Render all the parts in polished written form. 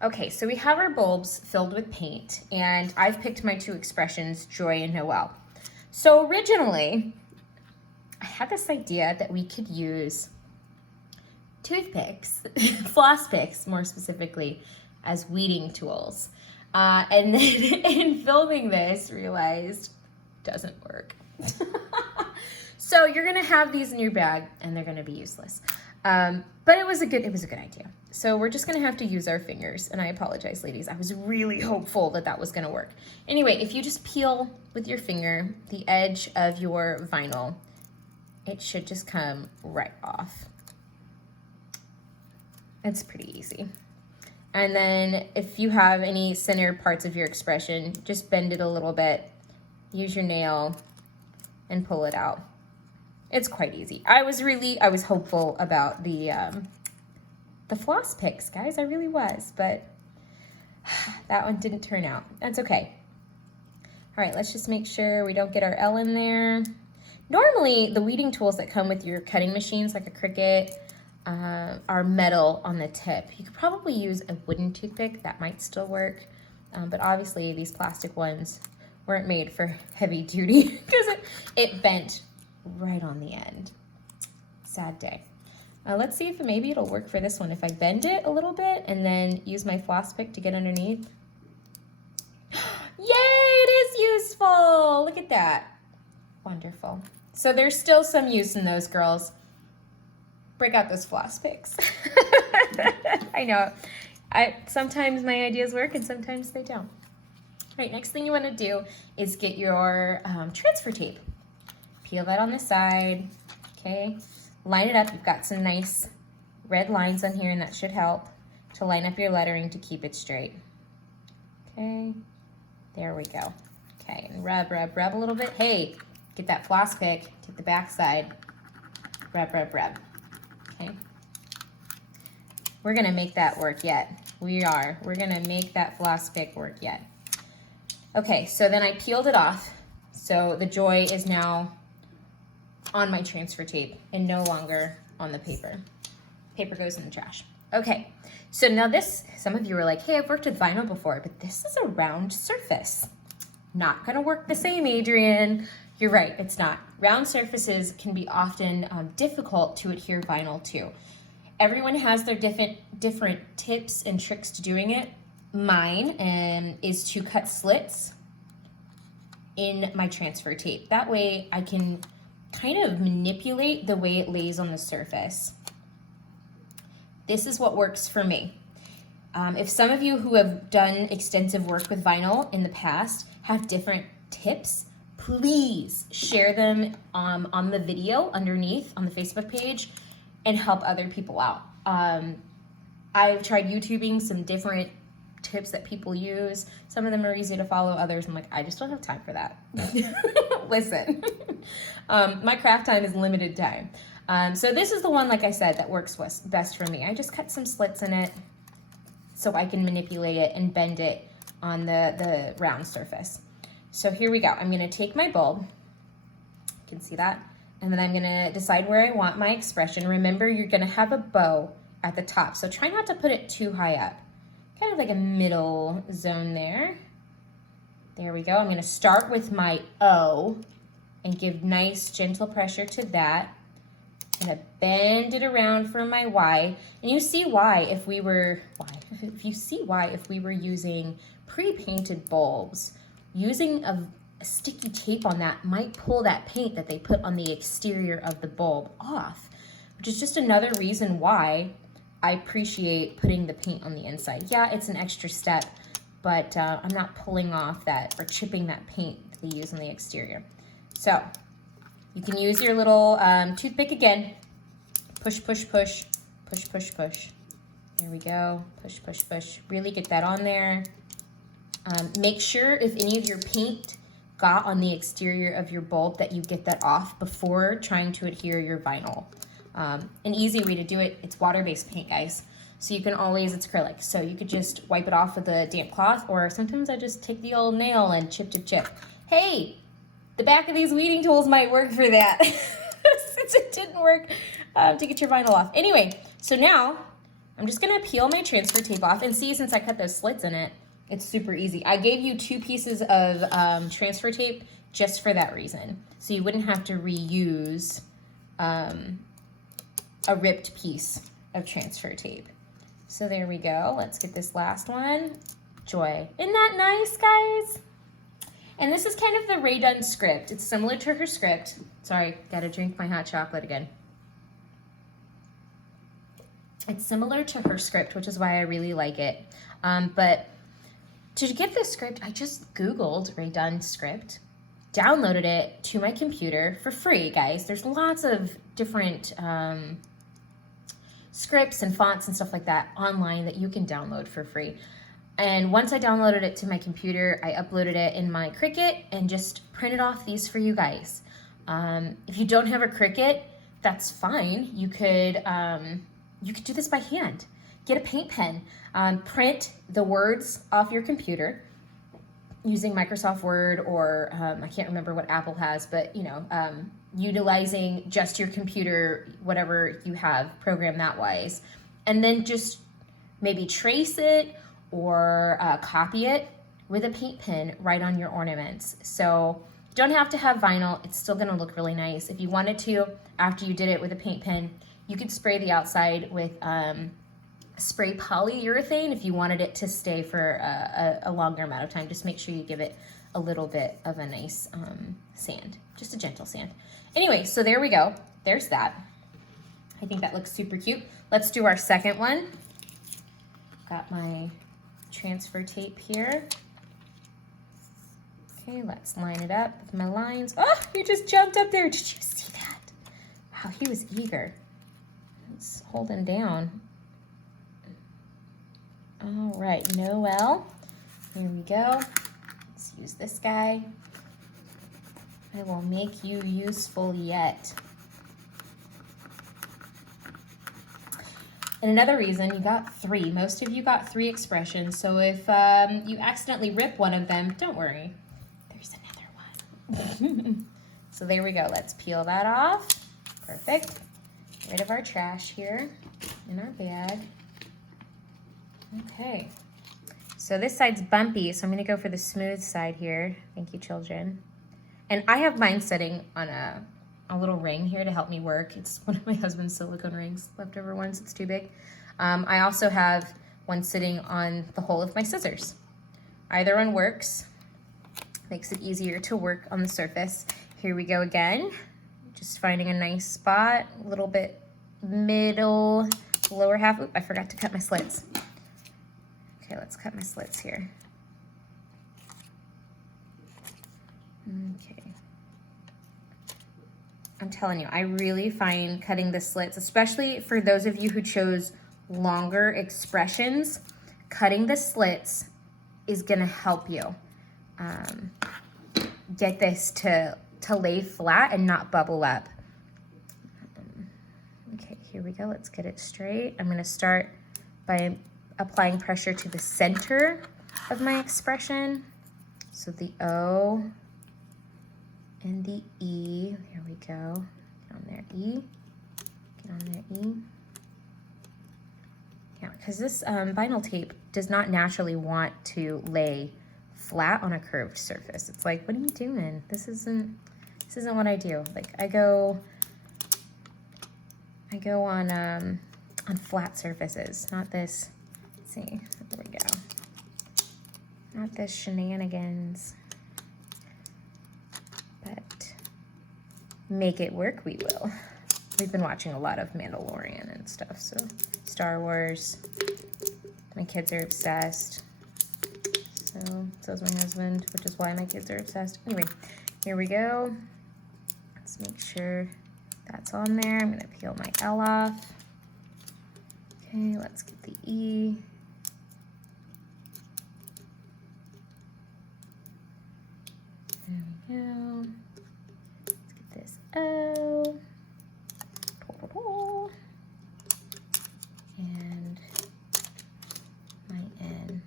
Okay, so we have our bulbs filled with paint, and I've picked my two expressions, Joy and Noel. So originally, I had this idea that we could use toothpicks, floss picks more specifically, as weeding tools. And then in filming this, realized doesn't work. So you're gonna have these in your bag, and they're gonna be useless. But it was a good idea. So we're just gonna have to use our fingers, and I apologize, ladies. I was really hopeful that that was gonna work. Anyway, if you just peel with your finger the edge of your vinyl, it should just come right off. It's pretty easy. And then if you have any center parts of your expression, just bend it a little bit, use your nail, and pull it out. It's quite easy. I was hopeful about the floss picks, guys. I really was, but that one didn't turn out. That's okay. All right, let's just make sure we don't get our L in there. Normally, the weeding tools that come with your cutting machines, like a Cricut, are metal on the tip. You could probably use a wooden toothpick. That might still work. But obviously, these plastic ones weren't made for heavy duty because it bent right on the end. Sad day. Let's see if maybe it'll work for this one. If I bend it a little bit and then use my floss pick to get underneath. Yay, it is useful. Look at that. Wonderful. So there's still some use in those, girls. Break out those floss picks. I know. Sometimes my ideas work and sometimes they don't. All right, next thing you want to do is get your transfer tape. Peel that on the side, okay? Line it up. You've got some nice red lines on here, and that should help to line up your lettering to keep it straight. Okay, there we go. Okay, and rub, rub, rub a little bit. Hey, get that floss pick, take the back side, rub, rub, rub. Okay. We're gonna make that work yet. We're gonna make that floss pick work yet. Okay, so then I peeled it off. So the Joy is now on my transfer tape and no longer on the paper. Paper goes in the trash. Okay, so now this, some of you are like, hey, I've worked with vinyl before, but this is a round surface. Not gonna work the same, Adrienne. You're right, it's not. Round surfaces can be often difficult to adhere vinyl to. Everyone has their different tips and tricks to doing it. Mine is to cut slits in my transfer tape. That way I can kind of manipulate the way it lays on the surface. This is what works for me. If some of you who have done extensive work with vinyl in the past have different tips, please share them on the video underneath on the Facebook page and help other people out. I've tried YouTubing some different tips that people use. Some of them are easy to follow, others I'm like, I just don't have time for that. Listen, my craft time is limited time. So this is the one, like I said, that works best for me. I just cut some slits in it so I can manipulate it and bend it on the round surface. So here we go. I'm gonna take my bulb, you can see that, and then I'm gonna decide where I want my expression. Remember, you're gonna have a bow at the top, so try not to put it too high up. Kind of like a middle zone there. There we go. I'm gonna start with my O and give nice gentle pressure to that. I'm gonna bend it around for my Y. And you see why if we were using pre-painted bulbs, using a sticky tape on that might pull that paint that they put on the exterior of the bulb off, which is just another reason why I appreciate putting the paint on the inside. Yeah, it's an extra step, but I'm not pulling off that or chipping that paint that they use on the exterior. So you can use your little toothpick again. Push, push, push, push, push, push. There we go. Push, push, push. Really get that on there. Make sure if any of your paint got on the exterior of your bulb that you get that off before trying to adhere your vinyl. An easy way to do it, it's water-based paint, guys. So you can always, it's acrylic, so you could just wipe it off with a damp cloth, or sometimes I just take the old nail and chip, chip, chip. Hey, the back of these weeding tools might work for that, since it didn't work to get your vinyl off. Anyway, so now I'm just gonna peel my transfer tape off, and see, since I cut those slits in it, it's super easy. I gave you 2 pieces of transfer tape just for that reason. So you wouldn't have to reuse a ripped piece of transfer tape. So there we go. Let's get this last one. Joy. Isn't that nice, guys? And this is kind of the Rae Dunn script. It's similar to her script. Sorry, gotta drink my hot chocolate again. It's similar to her script, which is why I really like it. But to get this script, I just Googled Rae Dunn script, downloaded it to my computer for free, guys. There's lots of different scripts and fonts and stuff like that online that you can download for free. And once I downloaded it to my computer, I uploaded it in my Cricut and just printed off these for you guys. If you don't have a Cricut, that's fine. You could do this by hand. Get a paint pen, print the words off your computer using Microsoft Word, or I can't remember what Apple has, but you know, utilizing just your computer, whatever you have programmed that wise, and then just maybe trace it or copy it with a paint pen right on your ornaments. So you don't have to have vinyl. It's still gonna look really nice. If you wanted to, after you did it with a paint pen, you could spray the outside with spray polyurethane if you wanted it to stay for a longer amount of time. Just make sure you give it a little bit of a nice sand, just a gentle sand. Anyway, so there we go. There's that. I think that looks super cute. Let's do our second one. Got my transfer tape here. Okay, let's line it up with my lines. Oh, he just jumped up there. Did you see that? Wow, he was eager. Let's hold him down. All right, Noel. Here we go. Let's use this guy. I will make you useful yet. And another reason, you got 3. Most of you got 3 expressions. So if you accidentally rip one of them, don't worry. There's another one. So there we go. Let's peel that off. Perfect. Get rid of our trash here in our bag. Okay. So this side's bumpy, so I'm going to go for the smooth side here. Thank you, children. And I have mine sitting on a little ring here to help me work. It's one of my husband's silicone rings, leftover ones. It's too big. I also have one sitting on the hole of my scissors. Either one works. Makes it easier to work on the surface. Here we go again. Just finding a nice spot, a little bit middle, lower half. Oop, I forgot to cut my slits. Okay, let's cut my slits here. Okay. I'm telling you, I really find cutting the slits, especially for those of you who chose longer expressions, cutting the slits is gonna help you get this to lay flat and not bubble up. Okay, here we go. Let's get it straight. I'm gonna start by applying pressure to the center of my expression. So the O and the E. Here we go. Get on there, E. Get on there, E. Yeah, because this vinyl tape does not naturally want to lay flat on a curved surface. It's like, what are you doing? This isn't what I do. Like I go on flat surfaces, not this. Let's see, there we go. Not this shenanigans. But make it work, we will. We've been watching a lot of Mandalorian and stuff, so Star Wars. My kids are obsessed. So is my husband, which is why my kids are obsessed. Anyway, here we go. Let's make sure that's on there. I'm gonna peel my L off. Okay, let's get the E. There we go. Let's get this O. And my N.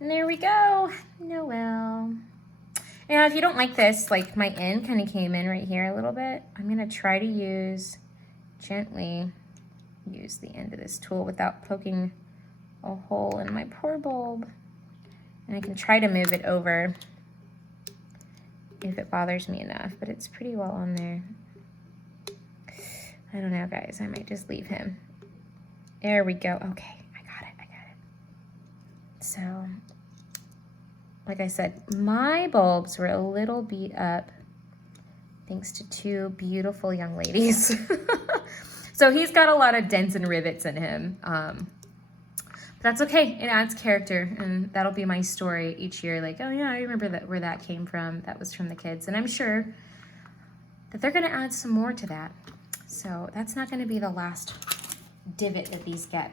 And there we go, Noel. Now, if you don't like this, like my N kind of came in right here a little bit, I'm gonna try to gently use the end of this tool without poking a hole in my poor bulb. And I can try to move it over if it bothers me enough, but it's pretty well on there. I don't know, guys. I might just leave him. There we go. Okay, I got it. So, like I said, my bulbs were a little beat up thanks to two beautiful young ladies. So he's got a lot of dents and rivets in him. But that's okay. It adds character, and that'll be my story each year. Like, oh yeah, I remember that where that came from. That was from the kids. And I'm sure that they're going to add some more to that. So that's not going to be the last divot that these get.